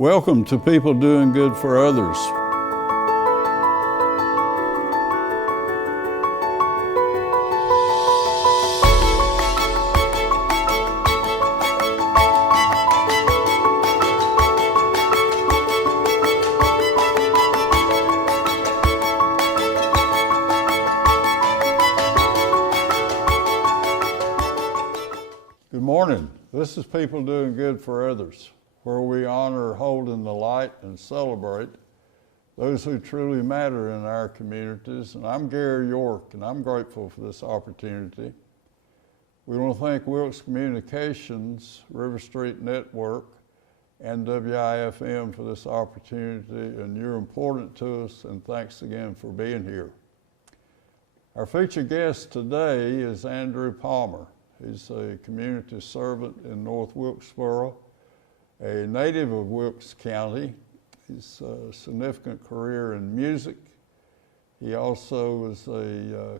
Welcome to People Doing Good for Others. Good morning. This is People Doing Good for Others, where we honor, hold in the light, and celebrate those who truly matter in our communities. And I'm Gary York, and I'm grateful for this opportunity. We want to thank Wilkes Communications, Riverstreet Network, and WIFM for this opportunity, and you're important to us, and thanks again for being here. Our featured guest today is Andrew Palmer. He's a community servant in North Wilkesboro, a native of Wilkes County. He's a significant career in music. He also is a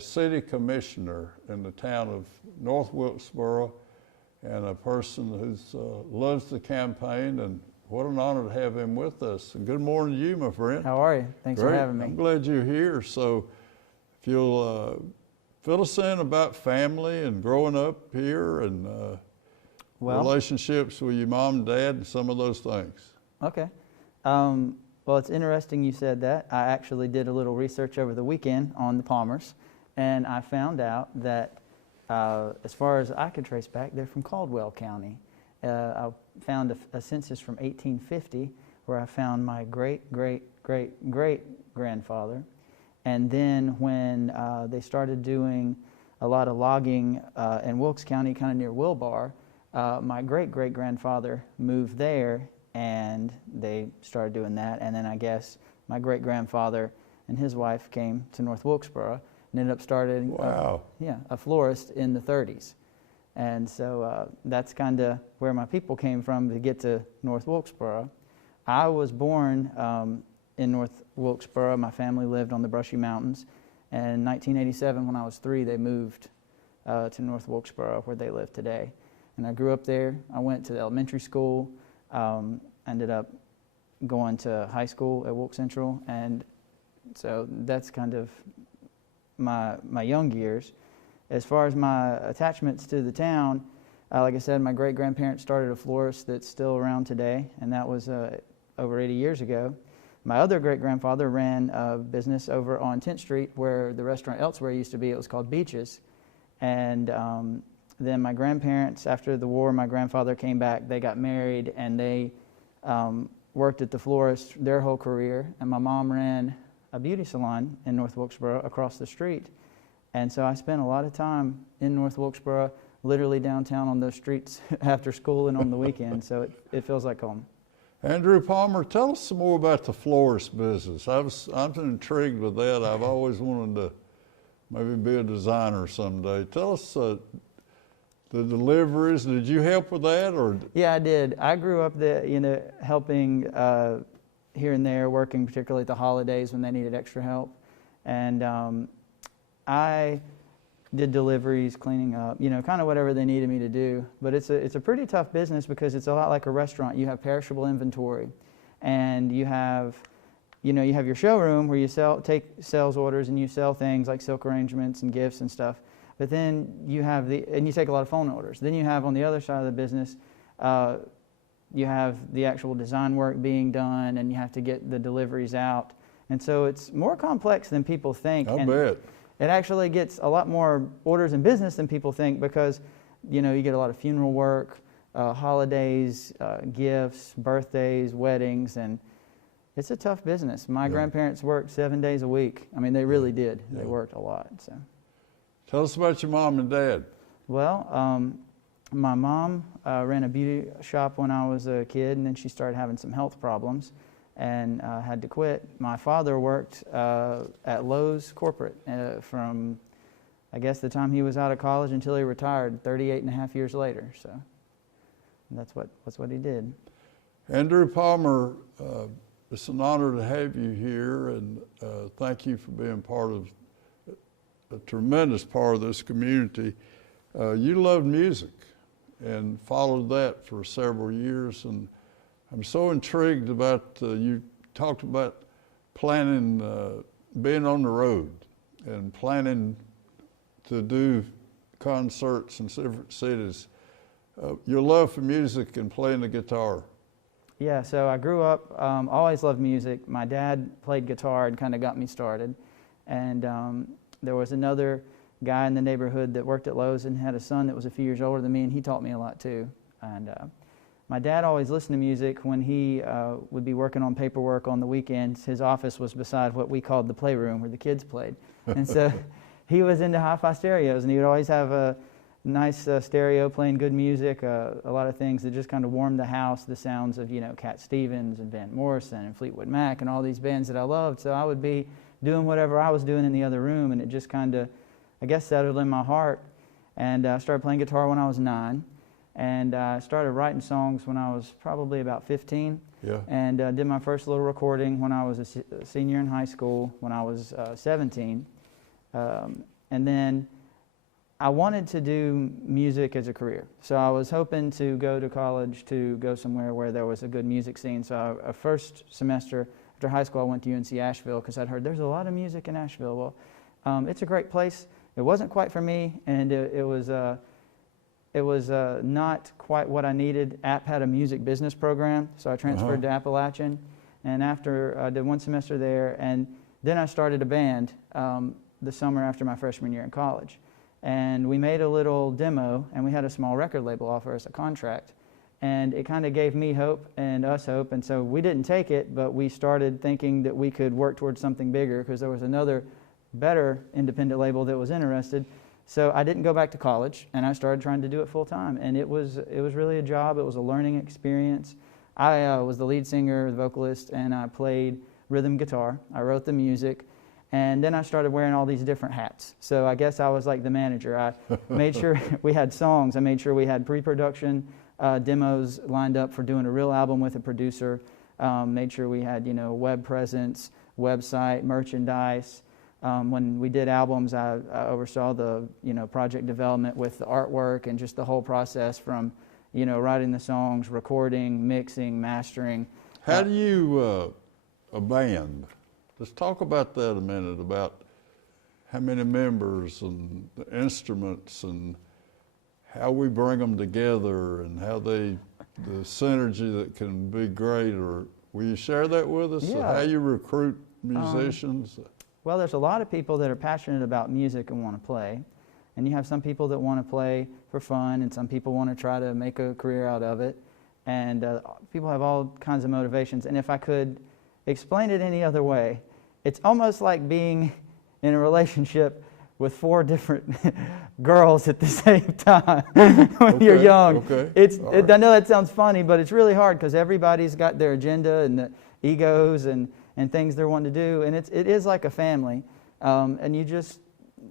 city commissioner in the town of North Wilkesboro, and a person who loves the campaign, and what an honor to have him with us. And good morning to you, my friend. How are you? Thanks for having me. I'm glad you're here. So if you'll fill us in about family and growing up here and relationships with your mom and dad and some of those things. Okay. Well, it's interesting you said that. I actually did a little research over the weekend on the Palmers, and I found out that as far as I could trace back, they're from Caldwell County. I found a census from 1850 where I found my great-great-great-great-grandfather. And then when they started doing a lot of logging in Wilkes County, kind of near Wilbar, my great-great-grandfather moved there, and they started doing that. And then I guess my great-grandfather and his wife came to North Wilkesboro and ended up starting a florist in the 30s. And so that's kind of where my people came from to get to North Wilkesboro. I was born in North Wilkesboro. My family lived on the Brushy Mountains. And in 1987, when I was 3, they moved to North Wilkesboro, where they live today. And I grew up there. I went to elementary school, ended up going to high school at Wilkes Central. And so that's kind of my young years. As far as my attachments to the town, like I said, my great-grandparents started a florist that's still around today, and that was over 80 years ago. My other great-grandfather ran a business over on 10th Street where the restaurant Elsewhere used to be. It was called Beaches. And then my grandparents, after the war, my grandfather came back. They got married, and they worked at the Florist their whole career. And my mom ran a beauty salon in North Wilkesboro across the street. And so I spent a lot of time in North Wilkesboro, literally downtown on those streets after school and on the weekend. So it feels like home. Andrew Palmer, tell us some more about the florist business. I'm intrigued with that. I've always wanted to maybe be a designer someday. Tell us the deliveries. Did you help with that, or? Yeah, I did. I grew up there, helping here and there, working particularly at the holidays when they needed extra help, and I did deliveries, cleaning up, kind of whatever they needed me to do. But it's a pretty tough business because it's a lot like a restaurant. You have perishable inventory, and you have your showroom where you take sales orders and you sell things like silk arrangements and gifts and stuff. But then you have and you take a lot of phone orders. Then you have on the other side of the business, you have the actual design work being done, and you have to get the deliveries out. And so it's more complex than people think. I bet. It actually gets a lot more orders in business than people think because, you get a lot of funeral work, holidays, gifts, birthdays, weddings, and it's a tough business. My grandparents worked 7 days a week. I mean, they really did. They worked a lot. So, tell us about your mom and dad. Well, my mom ran a beauty shop when I was a kid, and then she started having some health problems and had to quit. My father worked at Lowe's corporate from, I guess, the time he was out of college until he retired 38 and a half years later. So that's what he did. Andrew Palmer, it's an honor to have you here, and thank you for being part of a tremendous part of this community. You loved music and followed that for several years, and I'm so intrigued about, you talked about planning, being on the road and planning to do concerts in different cities. Your love for music and playing the guitar. Yeah, so I grew up, always loved music. My dad played guitar and kind of got me started. And there was another guy in the neighborhood that worked at Lowe's and had a son that was a few years older than me, and he taught me a lot too. And my dad always listened to music when he would be working on paperwork on the weekends. His office was beside what we called the playroom where the kids played. And so he was into hi-fi stereos, and he would always have a nice stereo playing good music, a lot of things that just kind of warmed the house, the sounds of, you know, Cat Stevens and Van Morrison and Fleetwood Mac and all these bands that I loved. So I would be doing whatever I was doing in the other room, and it just kind of, I guess, settled in my heart. And I started playing guitar when I was 9, and I started writing songs when I was probably about 15. Yeah. And did my first little recording when I was a senior in high school, when I was 17. And then I wanted to do music as a career. So I was hoping to go to college, to go somewhere where there was a good music scene. So a first semester after high school, I went to UNC Asheville because I'd heard there's a lot of music in Asheville. Well, it's a great place. It wasn't quite for me, and it was not quite what I needed. App had a music business program, so I transferred to Appalachian. And after I did one semester there, and then I started a band the summer after my freshman year in college. And we made a little demo, and we had a small record label offer us a contract. And it kind of gave me hope and us hope. And so we didn't take it, but we started thinking that we could work towards something bigger because there was another better independent label that was interested. So I didn't go back to college, and I started trying to do it full time. And it was really a job. It was a learning experience. I was the lead singer, the vocalist, and I played rhythm guitar. I wrote the music. And then I started wearing all these different hats. So I guess I was like the manager. I made sure we had songs. I made sure we had pre-production demos lined up for doing a real album with a producer. Made sure we had, you know, web presence, website, merchandise. When we did albums, I oversaw the, you know, project development with the artwork and just the whole process from, you know, writing the songs, recording, mixing, mastering. How do you, a band? Let's talk about that a minute, about how many members and the instruments and how we bring them together and how the synergy that can be great. Or will you share that with us? Yeah. How you recruit musicians? Well, there's a lot of people that are passionate about music and want to play. And you have some people that want to play for fun, and some people want to try to make a career out of it. And people have all kinds of motivations. And if I could explain it any other way, it's almost like being in a relationship with 4 different girls at the same time when you're young. Okay. I know that sounds funny, but it's really hard because everybody's got their agenda and the egos and things they're wanting to do, and it is like a family. And you just,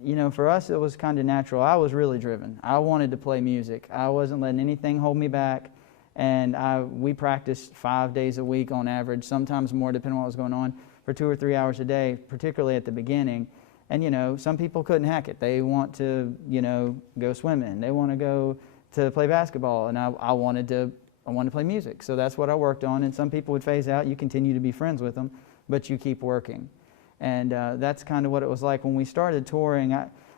you know, for us it was kind of natural. I was really driven. I wanted to play music. I wasn't letting anything hold me back, and we practiced 5 days a week on average, sometimes more depending on what was going on, for 2 or 3 hours a day, particularly at the beginning. And, you know, some people couldn't hack it. They want to, you know, go swimming. They want to go to play basketball. And I wanted to play music. So that's what I worked on. And some people would phase out. You continue to be friends with them, but you keep working. And that's kind of what it was like when we started touring.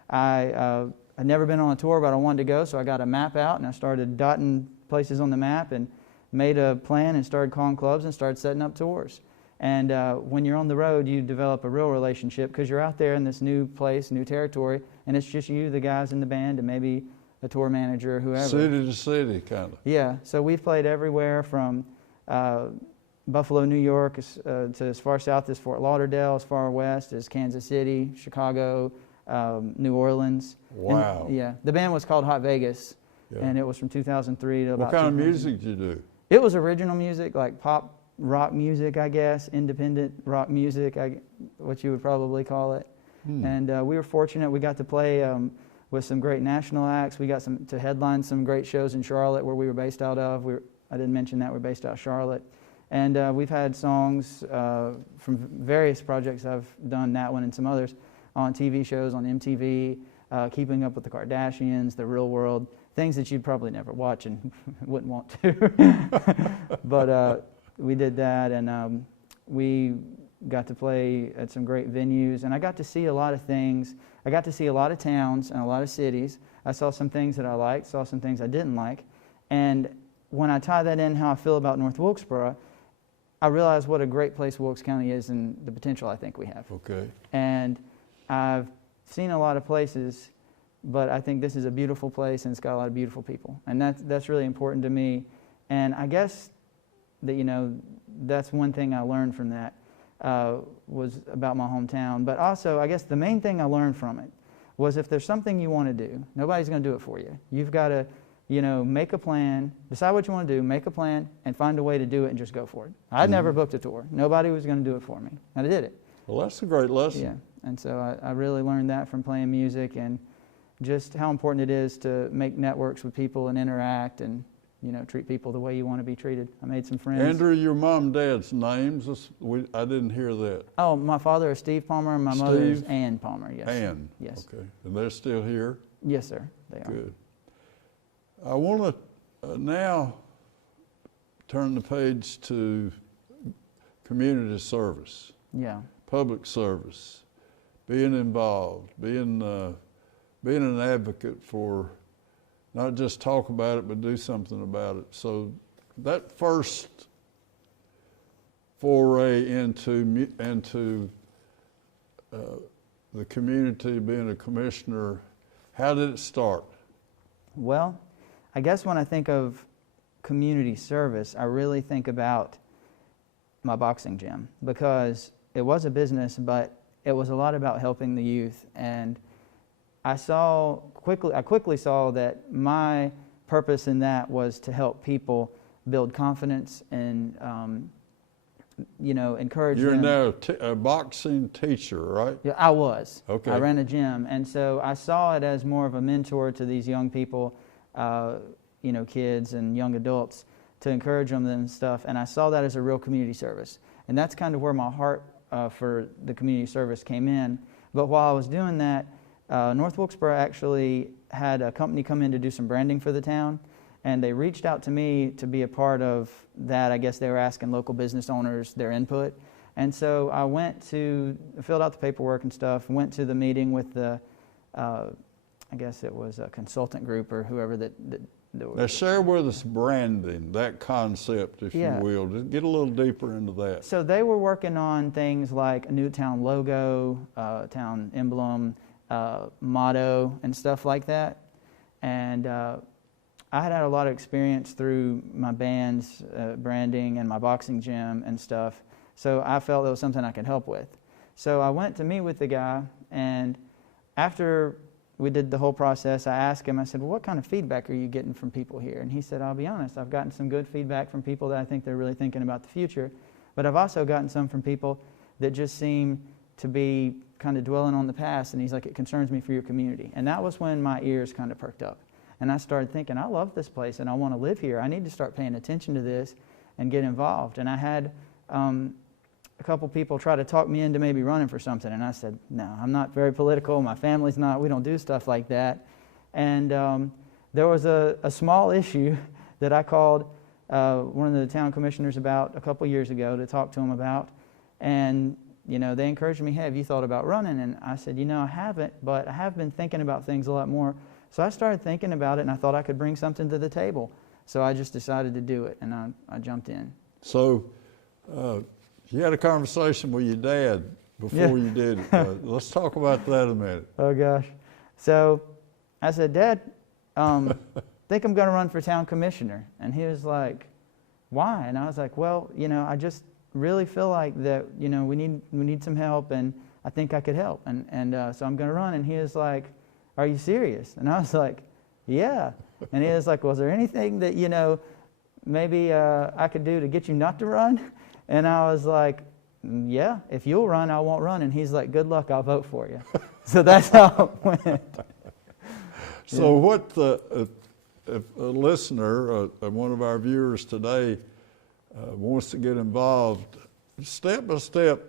I'd never been on a tour, but I wanted to go. So I got a map out, and I started dotting places on the map and made a plan and started calling clubs and started setting up tours. And when you're on the road, you develop a real relationship because you're out there in this new place, new territory, and it's just you, the guys in the band, and maybe a tour manager or whoever. City to city, kind of. Yeah, so we've played everywhere from Buffalo, New York, to as far south as Fort Lauderdale, as far west as Kansas City, Chicago, New Orleans. Wow. And, yeah, the band was called Hot Vegas, and it was from 2003 to about What kind of 2000. music did you do? It was original music, like pop rock music, I guess, independent rock music, what you would probably call it. And we were fortunate. We got to play with some great national acts. We got to headline some great shows in Charlotte, where we were based out of. I didn't mention that we're based out of Charlotte. And we've had songs from various projects I've done, that one and some others, on TV shows, on MTV, Keeping Up with the Kardashians, The Real World, things that you'd probably never watch and wouldn't want to. But we did that, and we got to play at some great venues, and I got to see a lot of things. I got to see a lot of towns and a lot of cities. I saw some things that I liked, saw some things I didn't like, and when I tie that in how I feel about North Wilkesboro, I realize what a great place Wilkes County is and the potential I think we have. Okay. And I've seen a lot of places, but I think this is a beautiful place and it's got a lot of beautiful people. And that's really important to me. And I guess that, you know, that's one thing I learned from that was about my hometown. But also, I guess the main thing I learned from it was if there's something you want to do, nobody's going to do it for you. You've got to, you know, make a plan, decide what you want to do, make a plan, and find a way to do it and just go for it. I'd never booked a tour. Nobody was going to do it for me. And I did it. Well, that's a great lesson. Yeah. And so I really learned that from playing music and just how important it is to make networks with people and interact and, you know, treat people the way you want to be treated. I made some friends. Andrew, your mom and dad's names, I didn't hear that. Oh, my father is Steve Palmer and my mother is Ann Palmer, yes. Ann. Yes. Okay. And they're still here? Yes, sir. They are. Good. I want to now turn the page to community service, Yeah. public service, being involved, being an advocate for not just talk about it, but do something about it. So that first foray into the community, being a commissioner, how did it start? Well, I guess when I think of community service, I really think about my boxing gym because it was a business, but it was a lot about helping the youth. And I quickly saw that my purpose in that was to help people build confidence and, you know, encourage them. You're now a boxing teacher, right? Yeah, I was. Okay. I ran a gym, and so I saw it as more of a mentor to these young people, you know, kids and young adults, to encourage them and stuff. And I saw that as a real community service, and that's kind of where my heart for the community service came in. But while I was doing that, North Wilkesboro actually had a company come in to do some branding for the town, and they reached out to me to be a part of that. I guess they were asking local business owners their input. And so I filled out the paperwork and stuff, went to the meeting with the, I guess it was a consultant group or whoever that Now share with us branding, that concept, if you will. Just get a little deeper into that. So they were working on things like a new town logo, town emblem, motto, and stuff like that. And I had a lot of experience through my band's branding and my boxing gym and stuff. So I felt it was something I could help with. So I went to meet with the guy, and after we did the whole process, I asked him, I said, well, what kind of feedback are you getting from people here? And he said, I'll be honest, I've gotten some good feedback from people that I think they're really thinking about the future, but I've also gotten some from people that just seem to be kind of dwelling on the past. And he's like, it concerns me for your community. And that was when my ears kind of perked up. And I started thinking, I love this place and I want to live here. I need to start paying attention to this and get involved. And I had a couple people try to talk me into maybe running for something, and I said, no, I'm not very political, my family's not, we don't do stuff like that. And there was a small issue that I called one of the town commissioners about a couple years ago to talk to him about, and you know, they encouraged me, hey, have you thought about running? And I said, you know, I haven't, but I have been thinking about things a lot more. So I started thinking about it, and I thought I could bring something to the table. So I just decided to do it, and I jumped in. So you had a conversation with your dad before you did it. Let's talk about that a minute. Oh, gosh. So I said, Dad, think I'm going to run for town commissioner. And he was like, why? And I was like, well, you know, I just really feel like that, you know, we need some help, and I think I could help. And so I'm going to run. And he was like, are you serious? And I was like, yeah. And he was like, well, is there anything that, you know, maybe I could do to get you not to run? And I was like, yeah, if you'll run, I won't run. And he's like, good luck, I'll vote for you. So that's how it went. So what if a listener, one of our viewers today, wants to get involved, step by step,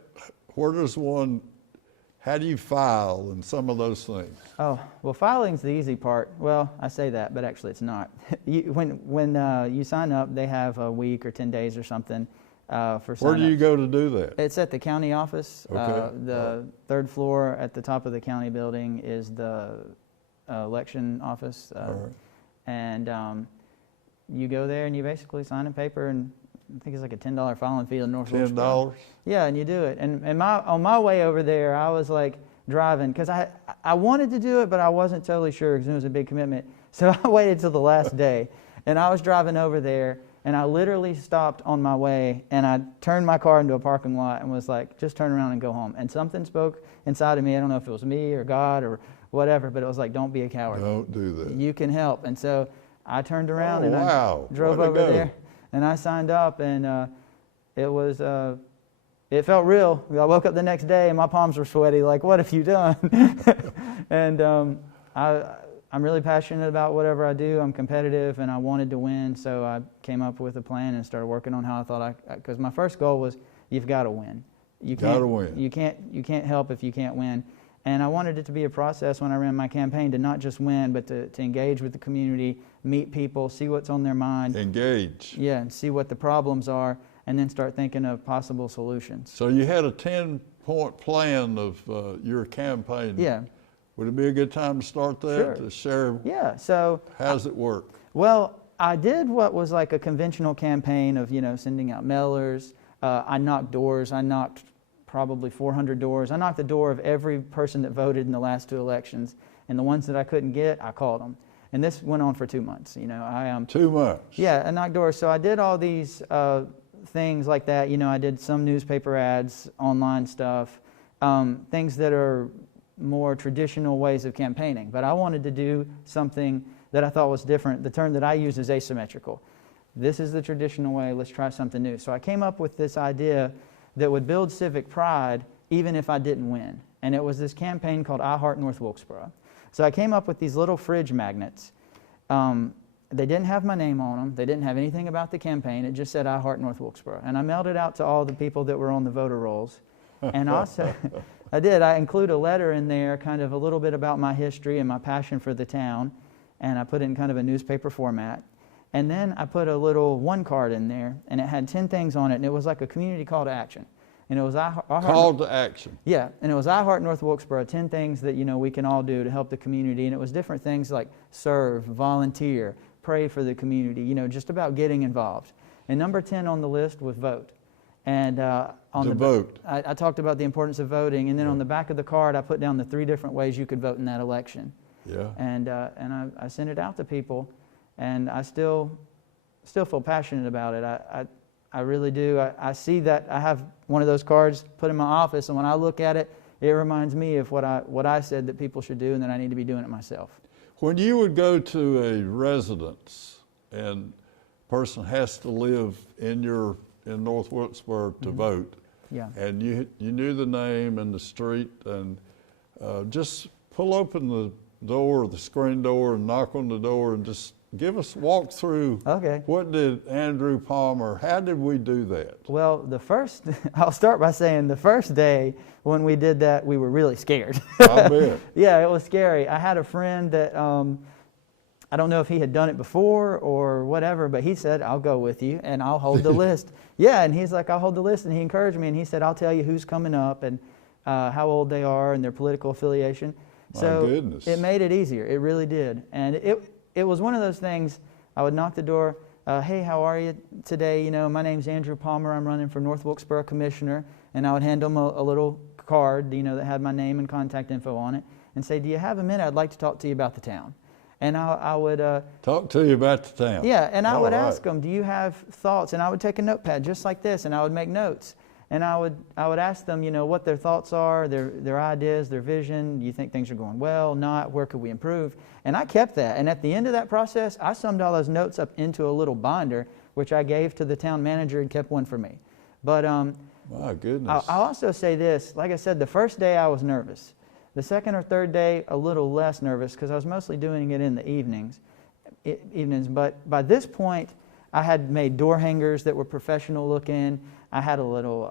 how do you file and some of those things? Oh, well, filing's the easy part. Well, I say that, but actually it's not. When you sign up, they have a week or 10 days or something for sign-ups. Where do you go to do that? It's at the county office. Okay. The third floor at the top of the county building is the election office. All right. And you go there and you basically sign a paper, and I think it's like a $10 filing fee in North Wilkesboro. $10? Yeah, and you do it. And on my way over there, I was like driving, because I wanted to do it, but I wasn't totally sure because it was a big commitment. So I waited till the last day, and I was driving over there, and I literally stopped on my way, and I turned my car into a parking lot and was like, just turn around and go home. And something spoke inside of me. I don't know if it was me or God or whatever, but it was like, don't be a coward. Don't do that. You can help. And so I turned around and wow. I drove Way to over go. there, and I signed up, and it felt real. I woke up the next day and my palms were sweaty, like, what have you done? And I'm really passionate about whatever I do. I'm competitive, and I wanted to win, so I came up with a plan and started working on how I thought because my first goal was, you've got to win. You can't help if you can't win. And I wanted it to be a process when I ran my campaign to not just win, but to engage with the community, meet people, see what's on their mind. Engage. Yeah, and see what the problems are, and then start thinking of possible solutions. So you had a 10-point plan of your campaign. Yeah. Would it be a good time to start that? Sure. To share? Yeah, so. How does it work? Well, I did what was like a conventional campaign of, sending out mailers. I knocked doors. I knocked probably 400 doors. I knocked the door of every person that voted in the last 2 elections, and the ones that I couldn't get, I called them. And this went on for 2 months. 2 months. Yeah, I knocked doors. So I did all these things like that. I did some newspaper ads, online stuff, things that are more traditional ways of campaigning. But I wanted to do something that I thought was different. The term that I use is asymmetrical. This is the traditional way. Let's try something new. So I came up with this idea that would build civic pride even if I didn't win. And it was this campaign called I Heart North Wilkesboro. So I came up with these little fridge magnets. They didn't have my name on them. They didn't have anything about the campaign. It just said I Heart North Wilkesboro. And I mailed it out to all the people that were on the voter rolls. And also, I include a letter in there, kind of a little bit about my history and my passion for the town. And I put it in kind of a newspaper format. And then I put a little 1 card in there, and it had 10 things on it, and it was like a community call to action. And it was Call to action. Yeah, and it was I Heart North Wilkesboro, 10 things that we can all do to help the community. And it was different things like serve, volunteer, pray for the community, just about getting involved. And number 10 on the list was vote. And vote. I talked about the importance of voting, and then on the back of the card I put down the 3 different ways you could vote in that election. Yeah. And I sent it out to people. And I still feel passionate about it. I really do. I see that I have one of those cards put in my office, and when I look at it, it reminds me of what I said that people should do, and that I need to be doing it myself. When you would go to a residence and a person has to live in North Wilkesboro to vote, yeah, and you knew the name and the street, and just pull open the door, the screen door, and knock on the door, and just walk through. Okay. What did Andrew Palmer, how did we do that? Well, I'll start by saying the first day when we did that, we were really scared. I bet. Yeah, it was scary. I had a friend that, I don't know if he had done it before or whatever, but he said, I'll go with you and I'll hold the list. Yeah, and he's like, I'll hold the list. And he encouraged me, and he said, I'll tell you who's coming up and how old they are and their political affiliation. So my goodness. It made it easier. It really did. And it was one of those things. I would knock the door. Hey, how are you today? My name's Andrew Palmer. I'm running for North Wilkesboro Commissioner. And I would hand them a little card, that had my name and contact info on it, and say, do you have a minute? I'd like to talk to you about the town. And I would... talk to you about the town. Yeah, and I would right. ask them, do you have thoughts? And I would take a notepad just like this, and I would make notes. And I would ask them, what their thoughts are, their ideas, their vision. Do you think things are going well, not? Where could we improve? And I kept that. And at the end of that process, I summed all those notes up into a little binder, which I gave to the town manager and kept one for me. But my goodness. I'll also say this. Like I said, the first day I was nervous. The second or third day, a little less nervous, because I was mostly doing it in the evenings. But by this point, I had made door hangers that were professional looking. I had a little,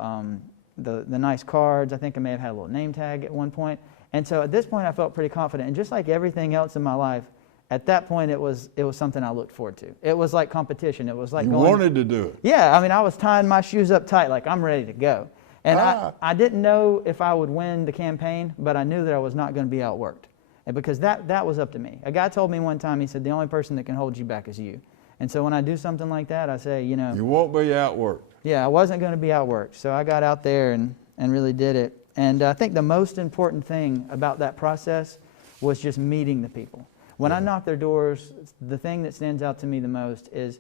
the nice cards. I think I may have had a little name tag at one point. And so at this point, I felt pretty confident. And just like everything else in my life, at that point, it was something I looked forward to. It was like competition. It was like You going, wanted to do it. yeah, I mean, I was tying my shoes up tight, like I'm ready to go. And I didn't know if I would win the campaign, but I knew that I was not going to be outworked. And because that was up to me. A guy told me one time, he said, the only person that can hold you back is you. And so when I do something like that, I say, you know. You won't be outworked. Yeah, I wasn't going to be outworked. So I got out there and really did it. And I think the most important thing about that process was just meeting the people. When I knocked their doors, the thing that stands out to me the most is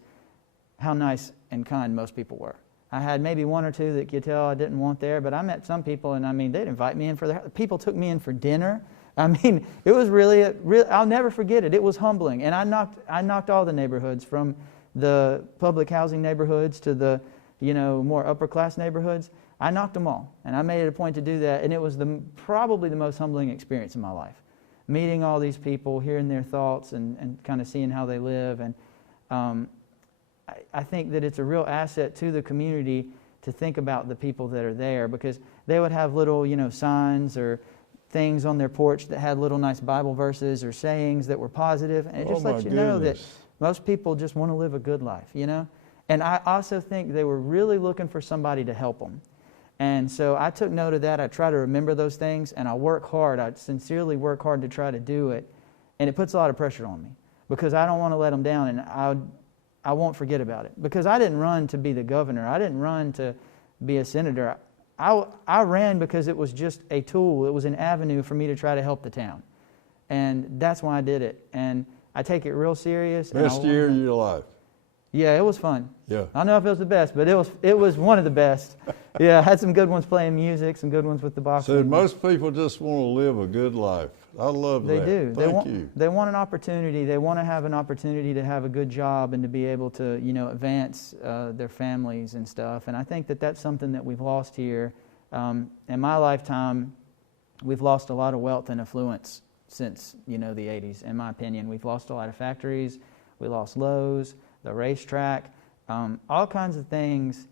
how nice and kind most people were. I had maybe one or two that you tell I didn't want there, but I met some people, and I mean, they'd invite me in for people took me in for dinner. I mean, it was really, I'll never forget it. It was humbling. And I knocked all the neighborhoods, from the public housing neighborhoods to the, you know, more upper class neighborhoods. I knocked them all, and I made it a point to do that, and it was probably the most humbling experience in my life. Meeting all these people, hearing their thoughts, and kind of seeing how they live. And I think that it's a real asset to the community to think about the people that are there, because they would have little, you know, signs or things on their porch that had little nice Bible verses or sayings that were positive, and it just lets you know that most people just want to live a good life, you know. And I also think they were really looking for somebody to help them. And so I took note of that. I try to remember those things, and I work hard. I sincerely work hard to try to do it. And it puts a lot of pressure on me, because I don't want to let them down, and I won't forget about it. Because I didn't run to be the governor. I didn't run to be a senator. I ran because it was just a tool. It was an avenue for me to try to help the town. And that's why I did it. And I take it real serious. Best year of your life. Yeah, it was fun. Yeah. I don't know if it was the best, but it was one of the best. Yeah, I had some good ones playing music, some good ones with the boxing. So most people just want to live a good life. I love that. They do. Thank you. They want an opportunity. They want to have an opportunity to have a good job and to be able to, you know, advance their families and stuff. And I think that that's something that we've lost here. In my lifetime, we've lost a lot of wealth and affluence since, you know, the 80s, in my opinion. We've lost a lot of factories. We lost Lowe's, the racetrack, all kinds of things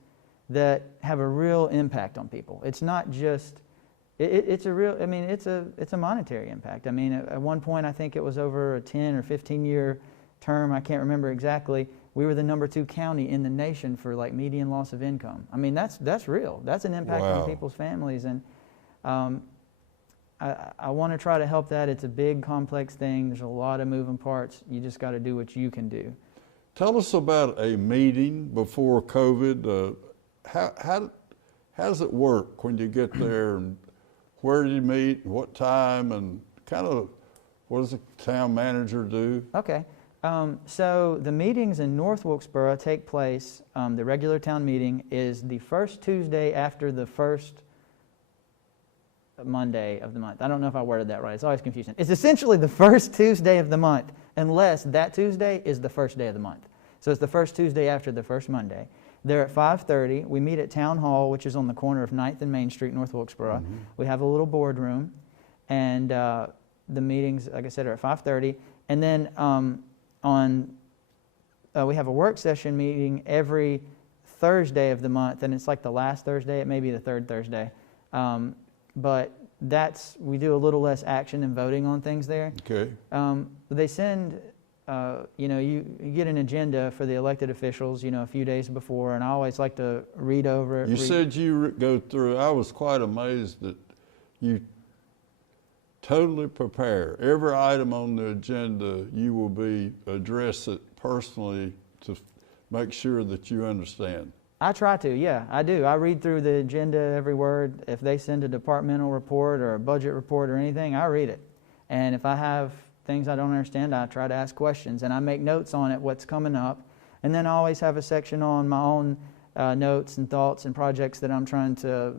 that have a real impact on people. It's not just, it's a real, I mean, it's a monetary impact. I mean, at one point, I think it was over a 10 or 15 year term, I can't remember exactly, we were the #2 county in the nation for like median loss of income. I mean, that's real. That's an impact on people's families. And I want to try to help that. It's a big, complex thing. There's a lot of moving parts. You just got to do what you can do. Tell us about a meeting before COVID. How does it work when you get there, and where do you meet, what time, and kind of what does the town manager do? Okay. So the meetings in North Wilkesboro take place, the regular town meeting is the first Tuesday after the first Monday of the month. I don't know if I worded that right. It's always confusing. It's essentially the first Tuesday of the month, unless that Tuesday is the first day of the month. So it's the first Tuesday after the first Monday. They're at 5:30. We meet at Town Hall, which is on the corner of 9th and Main Street, North Wilkesboro. Mm-hmm. We have a little boardroom, and the meetings, like I said, are at 5:30. And then we have a work session meeting every Thursday of the month, and it's like the last Thursday. It may be the third Thursday. But we do a little less action and voting on things there. Okay. They send, you get an agenda for the elected officials, a few days before, and I always like to read over it. You said you go through, I was quite amazed that you totally prepare. Every item on the agenda, you will address it personally to make sure that you understand. I try to, yeah, I do. I read through the agenda, every word. If they send a departmental report or a budget report or anything, I read it. And if I have things I don't understand, I try to ask questions. And I make notes on it, what's coming up. And then I always have a section on my own notes and thoughts and projects that I'm trying to,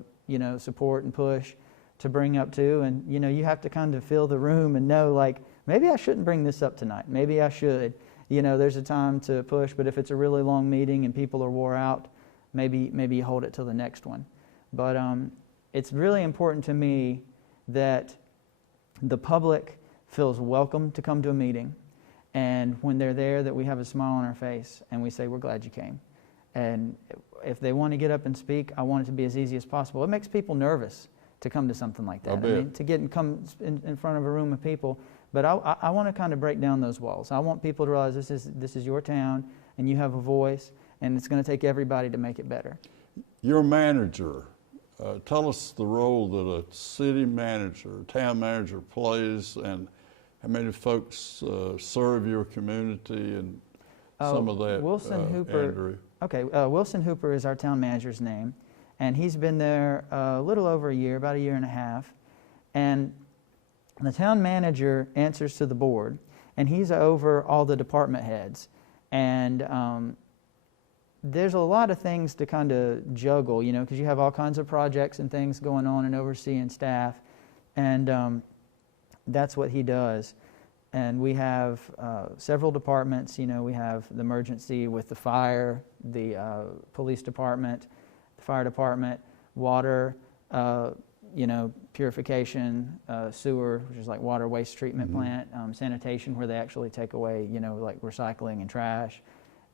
support and push to bring up to. And, you have to kind of fill the room and know, like, maybe I shouldn't bring this up tonight. Maybe I should. There's a time to push. But if it's a really long meeting and people are wore out, maybe you hold it till the next one. But it's really important to me that the public feels welcome to come to a meeting, and when they're there, that we have a smile on our face and we say, we're glad you came. And if they want to get up and speak, I want it to be as easy as possible. It makes people nervous to come to something like that. I mean, to come in front of a room of people, But I want to kind of break down those walls. I want people to realize this is your town, and you have a voice, and it's going to take everybody to make it better. Your manager, tell us the role that a city manager, town manager plays, and how many folks serve your community, and some of that, Wilson Hooper, Andrew. Okay, Wilson Hooper is our town manager's name, and he's been there a little over a year, about a year and a half. And the town manager answers to the board, and he's over all the department heads. And there's a lot of things to kind of juggle, you know, because you have all kinds of projects and things going on and overseeing staff. And that's what he does. And we have several departments. You know, we have the emergency with the fire, the police department, the fire department, water, you know, purification, sewer, which is like water waste treatment plant, sanitation, where they actually take away, you know, like recycling and trash,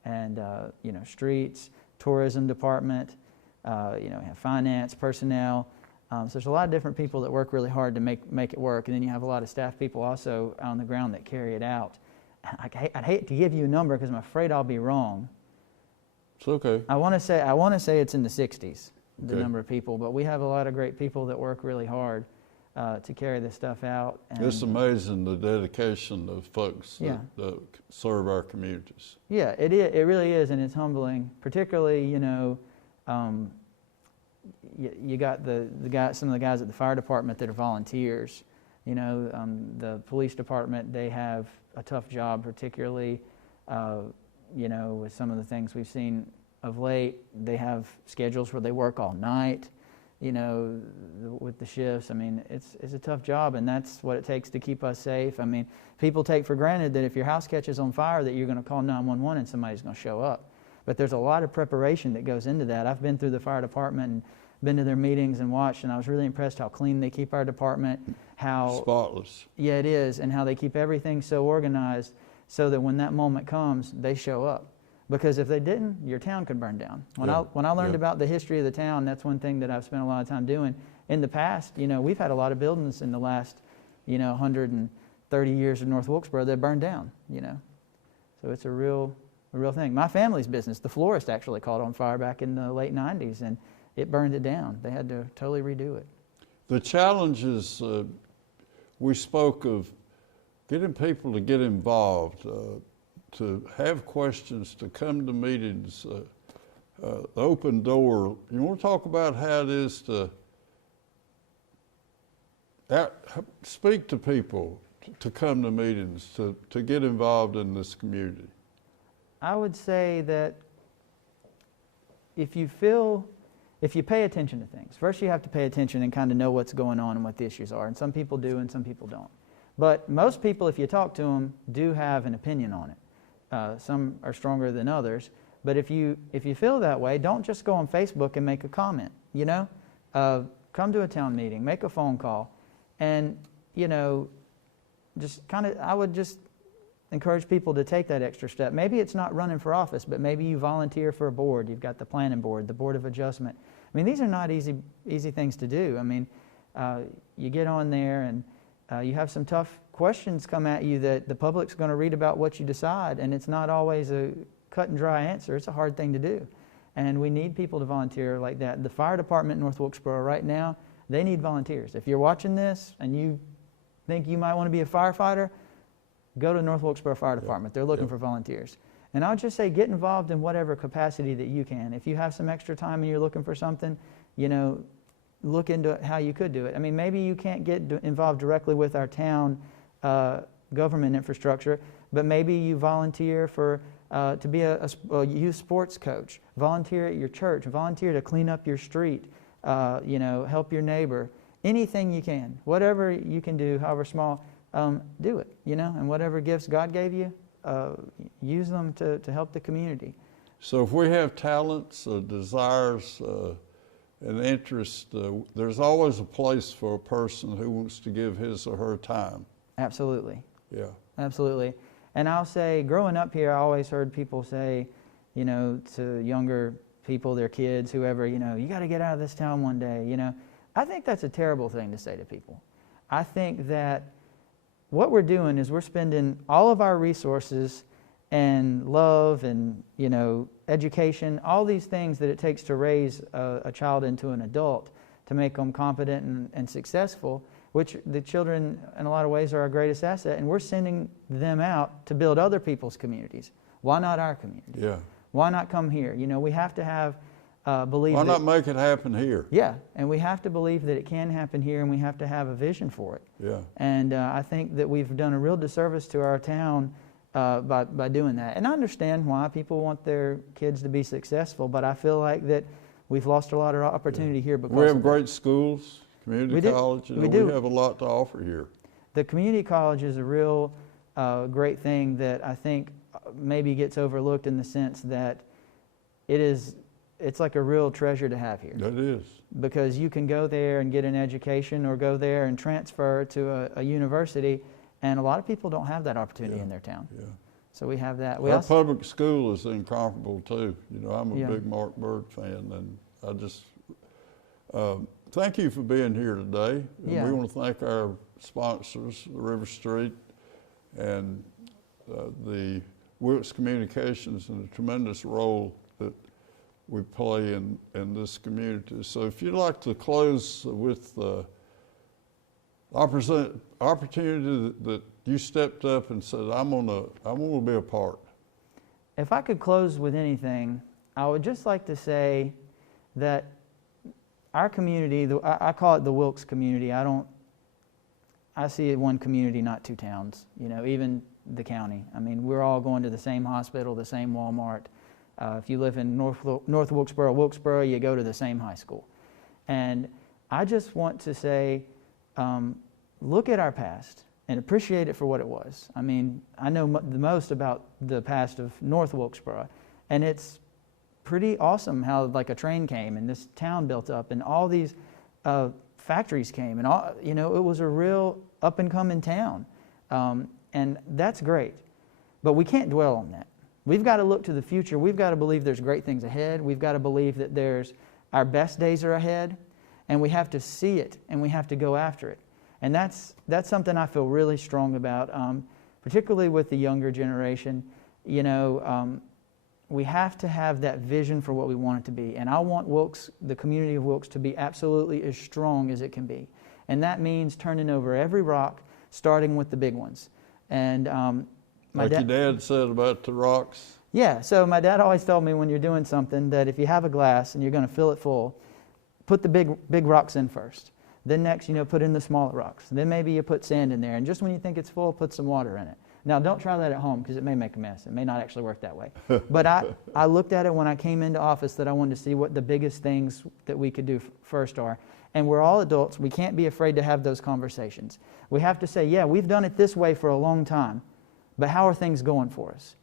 and, you know, streets, tourism department, you know, we have finance, personnel. So there's a lot of different people that work really hard to make it work, and then you have a lot of staff people also on the ground that carry it out. I'd hate to give you a number because I'm afraid I'll be wrong. It's okay. I want to say it's in the 60s, the Okay. number of people, but we have a lot of great people that work really hard to carry this stuff out. And It's amazing the dedication of folks Yeah. that serve our communities. yeah, it really is, and it's humbling. Particularly, you know, you got some of the guys at the fire department that are volunteers. You know, the police department, they have a tough job, particularly, you know, with some of the things we've seen of late. They have schedules where they work all night, you know, with the shifts. I mean, it's a tough job, and that's what it takes to keep us safe. I mean, people take for granted that if your house catches on fire that you're going to call 911 and somebody's going to show up. But there's a lot of preparation that goes into that. I've been through the fire department and been to their meetings and watched, and I was really impressed how clean they keep our department, how Spotless. yeah, it is, and how they keep everything so organized so that when that moment comes, they show up. Because if they didn't, your town could burn down. When I learned about the history of the town, that's one thing that I've spent a lot of time doing. In the past, you know, we've had a lot of buildings in the last, you know, 130 years of North Wilkesboro that burned down, you know. So it's a real thing. My family's business, the Florist, actually caught on fire back in the late 90s, and it burned it down. They had to totally redo it. The challenges, we spoke of getting people to get involved, to have questions, to come to meetings, the open door. You want to talk about how it is to speak to people, to come to meetings, to get involved in this community? I would say that if you pay attention to things, first you have to pay attention and kind of know what's going on and what the issues are. And some people do and some people don't. But most people, if you talk to them, do have an opinion on it. Some are stronger than others. But if you feel that way, don't just go on Facebook and make a comment, you know? Come to a town meeting, make a phone call, and, you know, just kind of, I would just encourage people to take that extra step. Maybe it's not running for office, but maybe you volunteer for a board. You've got the planning board, the board of adjustment. I mean, these are not easy things to do. I mean, you get on there and you have some tough questions come at you that the public's going to read about what you decide, and it's not always a cut and dry answer. It's a hard thing to do. And we need people to volunteer like that. The fire department in North Wilkesboro right now, they need volunteers. If you're watching this and you think you might want to be a firefighter, go to North Wilkesboro Fire Department. They're looking for volunteers. And I'll just say get involved in whatever capacity that you can. If you have some extra time and you're looking for something, you know, look into how you could do it. I mean, maybe you can't get involved directly with our town government infrastructure, but maybe you volunteer to be a youth sports coach, volunteer at your church, volunteer to clean up your street, you know, help your neighbor. Anything you can, whatever you can do, however small, do it, you know, and whatever gifts God gave you, use them to help the community. So if we have talents, desires, and interest, there's always a place for a person who wants to give his or her time. Absolutely. Yeah. Absolutely. And I'll say, growing up here, I always heard people say, you know, to younger people, their kids, whoever, you know, you got to get out of this town one day, you know. I think that's a terrible thing to say to people. I think that what we're doing is we're spending all of our resources and love and, you know, education, all these things that it takes to raise a child into an adult, to make them competent and successful, which the children in a lot of ways are our greatest asset, and we're sending them out to build other people's communities. Why not our community? Yeah. Why not come here? You know, we have to have believe. Why not make it happen here? Yeah, and we have to believe that it can happen here, and we have to have a vision for it. Yeah. And I think that we've done a real disservice to our town by doing that. And I understand why people want their kids to be successful, but I feel like that we've lost a lot of opportunity here because we have of that. great schools, community college, and we have a lot to offer here. The community college is a real great thing that I think maybe gets overlooked in the sense that it's like a real treasure to have here. That is. Because you can go there and get an education or go there and transfer to a university, and a lot of people don't have that opportunity in their town. Yeah. So we have that. Our public school is incomparable too. You know, I'm a big Mark Bird fan, and I just thank you for being here today. And we want to thank our sponsors, the Riverstreet and the Wilkes Communications, and the tremendous role that we play in this community. So if you'd like to close with the opportunity that you stepped up and said, I'm gonna be a part. If I could close with anything, I would just like to say that our community, I call it the Wilkes community. I see it one community, not two towns. You know, even the county. I mean, we're all going to the same hospital, the same Walmart. If you live in North Wilkesboro, you go to the same high school. And I just want to say, look at our past and appreciate it for what it was. I mean, I know the most about the past of North Wilkesboro, and it's pretty awesome how like a train came and this town built up and all these factories came and all, you know, it was a real up and coming town. And that's great, but we can't dwell on that. We've got to look to the future. We've got to believe there's great things ahead. We've got to believe that our best days are ahead, and we have to see it and we have to go after it. And that's something I feel really strong about, particularly with the younger generation. You know, we have to have that vision for what we want it to be. And I want Wilkes, the community of Wilkes, to be absolutely as strong as it can be. And that means turning over every rock, starting with the big ones. And like your dad said about the rocks? Yeah, so my dad always told me when you're doing something that if you have a glass and you're going to fill it full, put the big rocks in first. Then next, you know, put in the smaller rocks. Then maybe you put sand in there. And just when you think it's full, put some water in it. Now, don't try that at home because it may make a mess. It may not actually work that way. But I looked at it when I came into office that I wanted to see what the biggest things that we could do first are. And we're all adults. We can't be afraid to have those conversations. We have to say, yeah, we've done it this way for a long time, but how are things going for us?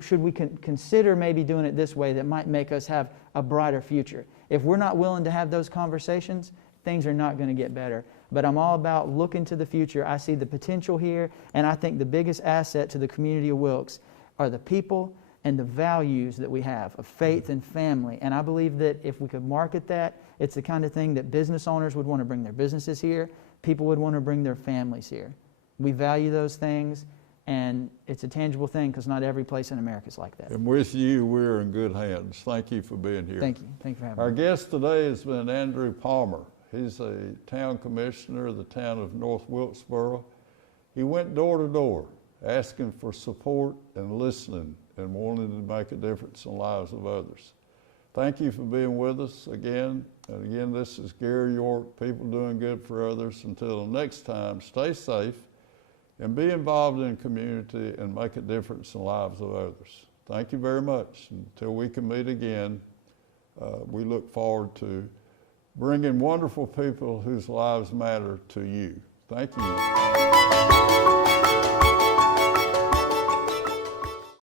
Should we consider maybe doing it this way that might make us have a brighter future? If we're not willing to have those conversations, things are not going to get better. But I'm all about looking to the future. I see the potential here, and I think the biggest asset to the community of Wilkes are the people and the values that we have of faith and family. And I believe that if we could market that, it's the kind of thing that business owners would want to bring their businesses here. People would want to bring their families here. We value those things, and it's a tangible thing because not every place in America is like that. And with you, we're in good hands. Thank you for being here. Thank you. Thank you for having me. Our guest today has been Andrew Palmer. He's a town commissioner of the town of North Wilkesboro. He went door to door asking for support and listening and wanting to make a difference in the lives of others. Thank you for being with us again. And again, this is Gary York, People Doing Good for Others. Until next time, stay safe and be involved in the community and make a difference in the lives of others. Thank you very much. Until we can meet again, we look forward to bringing wonderful people whose lives matter to you. Thank you.